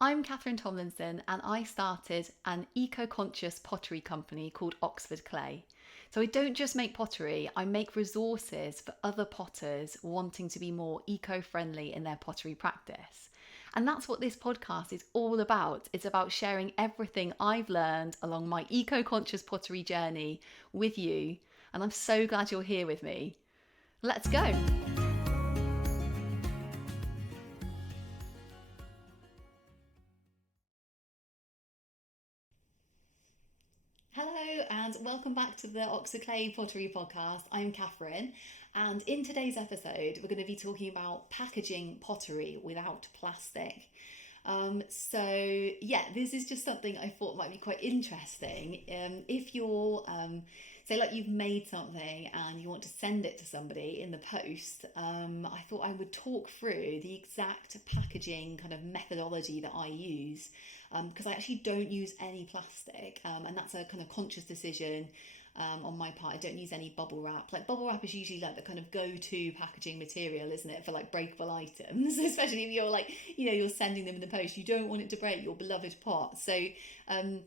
I'm Catherine Tomlinson and I started an eco-conscious pottery company called Oxford Clay. So I don't just make pottery, I make resources for other potters wanting to be more eco-friendly in their pottery practice. And that's what this podcast is all about. It's about sharing everything I've learned along my eco-conscious pottery journey with you. And I'm so glad you're here with me. Let's go. Hello and welcome back to the Oxford Clay Pottery Podcast. I'm Catherine, and in today's episode, we're going to be talking about packaging pottery without plastic. This is just something I thought might be quite interesting. If you're, say, like you've made something and you want to send it to somebody in the post, I thought I would talk through the exact packaging kind of methodology that I use because I actually don't use any plastic, and that's a kind of conscious decision on my part. I don't use any bubble wrap. Like bubble wrap is usually like the kind of go-to packaging material, isn't it, for like breakable items, especially if you're like, you're sending them in the post. You don't want it to break your beloved pot. So I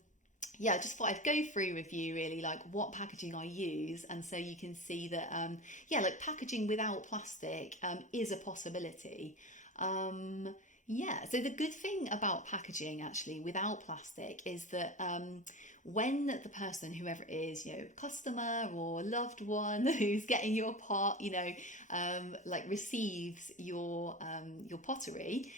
just thought I'd go through with you really like what packaging I use, and so you can see that like packaging without plastic is a possibility. So the good thing about packaging actually without plastic is that when the person, whoever it is, customer or loved one who's getting your pot, receives your pottery,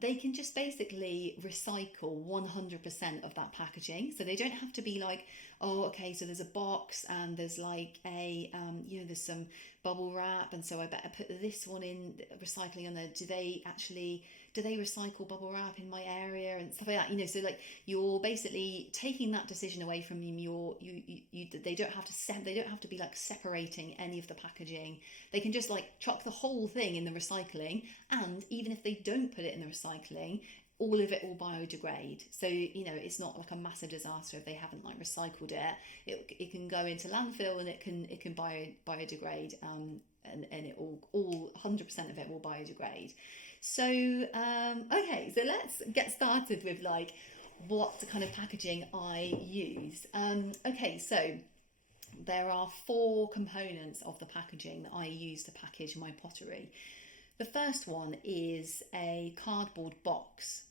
they can just basically recycle 100% of that packaging. So they don't have to be like, oh, okay, so there's a box and there's like there's some bubble wrap, and so I better put this one in recycling. And do they recycle bubble wrap in my area and stuff like that? So like you're basically taking that decision away from them. They don't have to be like separating any of the packaging. They can just like chuck the whole thing in the recycling, and even if they don't put it in the recycling, all of it will biodegrade. So it's not like a massive disaster if they haven't like recycled it. It can go into landfill and it can biodegrade, and it all 100% of it will biodegrade. So so let's get started with like what kind of packaging I use. So there are four components of the packaging that I use to package my pottery. The first one is a cardboard box.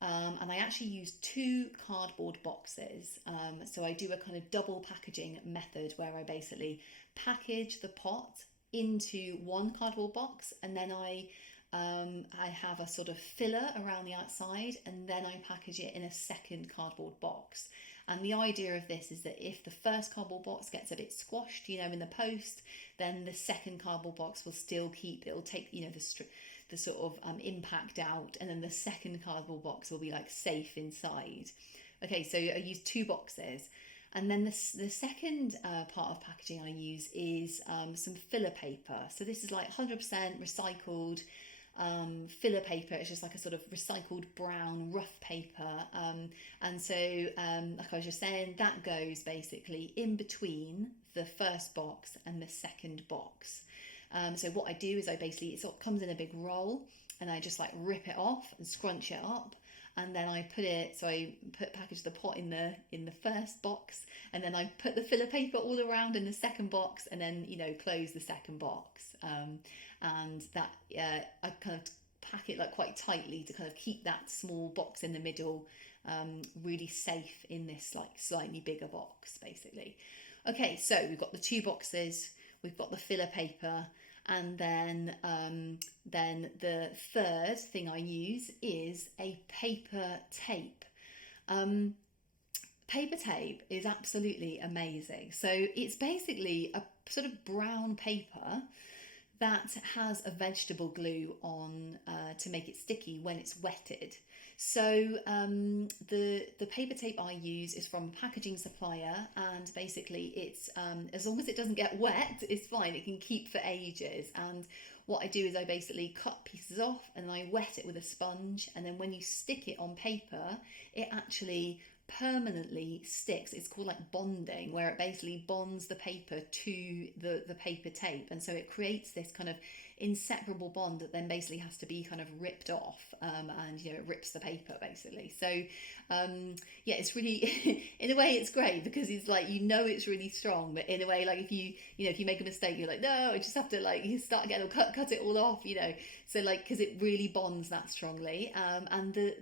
And I actually use two cardboard boxes. So I do a kind of double packaging method where I basically package the pot into one cardboard box, and then I have a sort of filler around the outside, and then I package it in a second cardboard box. And the idea of this is that if the first cardboard box gets a bit squashed, in the post, then the second cardboard box will still it'll take, the sort of impact out, and then the second cardboard box will be like safe inside. Okay, so I use two boxes. And then the second part of packaging I use is some filler paper. So this is like 100% recycled filler paper. It's just like a sort of recycled brown rough paper, and so like I was just saying, that goes basically in between the first box and the second box. So what I do is it sort of comes in a big roll, and I just like rip it off and scrunch it up, and then I package the pot in the first box, and then I put the filler paper all around in the second box, and then close the second box, and that I kind of pack it like quite tightly to kind of keep that small box in the middle really safe in this like slightly bigger box basically. Okay, so we've got the two boxes, we've got the filler paper, and then the third thing I use is a paper tape. Paper tape is absolutely amazing. So it's basically a sort of brown paper that has a vegetable glue on to make it sticky when it's wetted. So the paper tape I use is from a packaging supplier, and basically it's as long as it doesn't get wet, it's fine. It can keep for ages. And what I do is I basically cut pieces off and I wet it with a sponge, and then when you stick it on paper, it actually permanently sticks. It's called like bonding, where it basically bonds the paper to the paper tape, and so it creates this kind of inseparable bond that then basically has to be kind of ripped off, and it rips the paper basically. So yeah, it's really in a way it's great because it's like it's really strong, but in a way, like if you make a mistake, you're like, no, I just have to like start again or cut it all off, so like because it really bonds that strongly. And the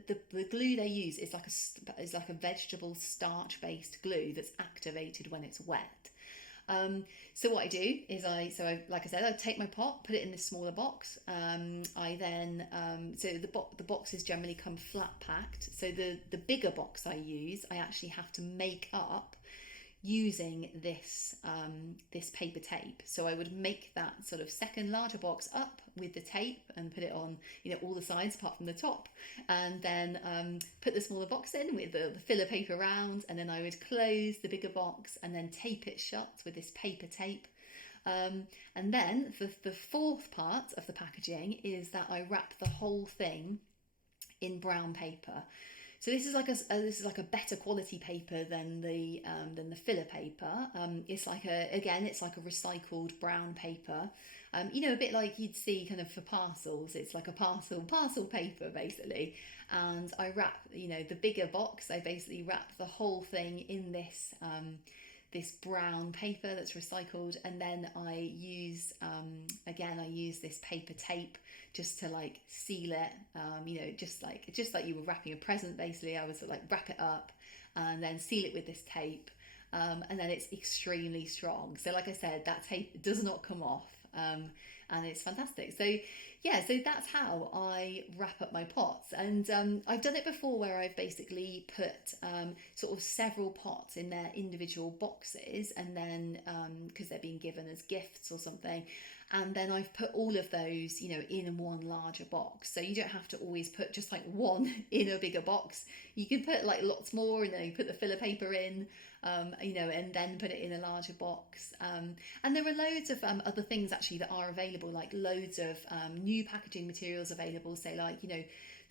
glue they use is like a vegetable starch based glue that's activated when it's wet. So what I do is like I said, I take my pot, put it in this smaller box. I then so the boxes generally come flat packed. So the bigger box I use, I actually have to make up using this paper tape. So I would make that sort of second larger box up with the tape and put it on all the sides apart from the top, and then put the smaller box in with the filler paper around, and then I would close the bigger box and then tape it shut with this paper tape. And then the fourth part of the packaging is that I wrap the whole thing in brown paper. So this is like a better quality paper than the filler paper. It's like a recycled brown paper. A bit like you'd see kind of for parcels. It's like a parcel paper basically. And I wrap the bigger box. I basically wrap the whole thing in this brown paper that's recycled, and then I use this paper tape just to like seal it, just like you were wrapping a present basically. I would sort of like wrap it up and then seal it with this tape, and then it's extremely strong. So like I said, that tape does not come off, and it's fantastic. So yeah, so that's how I wrap up my pots. And I've done it before where I've basically put sort of several pots in their individual boxes, and then because they're being given as gifts or something, and then I've put all of those in one larger box. So you don't have to always put just like one in a bigger box. You can put like lots more, and then you put the filler paper in, and then put it in a larger box. And there are loads of other things actually that are available, like loads of new packaging materials available. Say like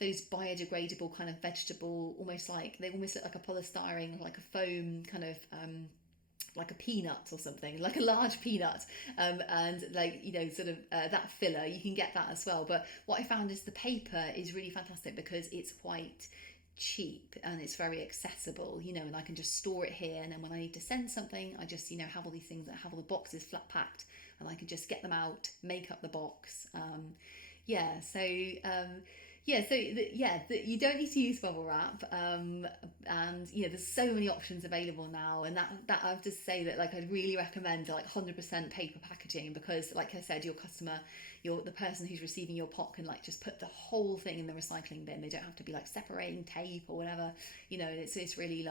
those biodegradable kind of vegetable, they almost look like a polystyrene, like a foam kind of like a peanut or something, like a large peanut, and like sort of that filler, you can get that as well. But what I found is the paper is really fantastic because it's quite cheap and it's very accessible, and I can just store it here, and then when I need to send something, I just have all these things that have all the boxes flat packed, and I can just get them out, make up the box. You don't need to use bubble wrap, and there's so many options available now, and that I have to say that like I'd really recommend like 100% paper packaging, because like I said, the person who's receiving your pot can like just put the whole thing in the recycling bin. They don't have to be like separating tape or whatever. It's really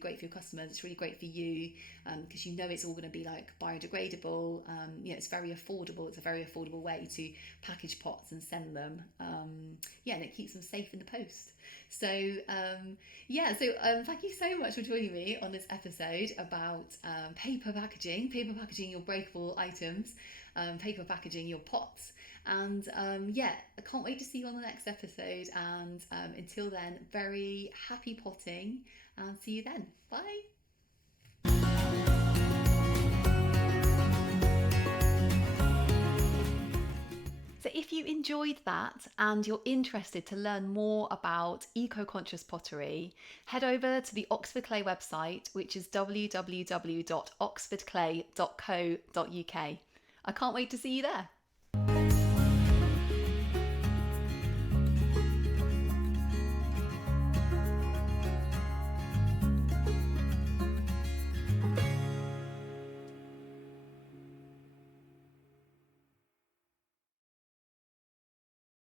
great for your customers. It's really great for you, because it's all going to be like biodegradable. It's very affordable. It's a very affordable way to package pots and send them. And it keeps them safe in the post. So thank you so much for joining me on this episode about paper packaging your breakable items, paper packaging your pots, and I can't wait to see you on the next episode. And until then, very happy potting, and see you then. Bye. So if you enjoyed that and you're interested to learn more about eco-conscious pottery, head over to the Oxford Clay website, which is www.oxfordclay.co.uk. I can't wait to see you there.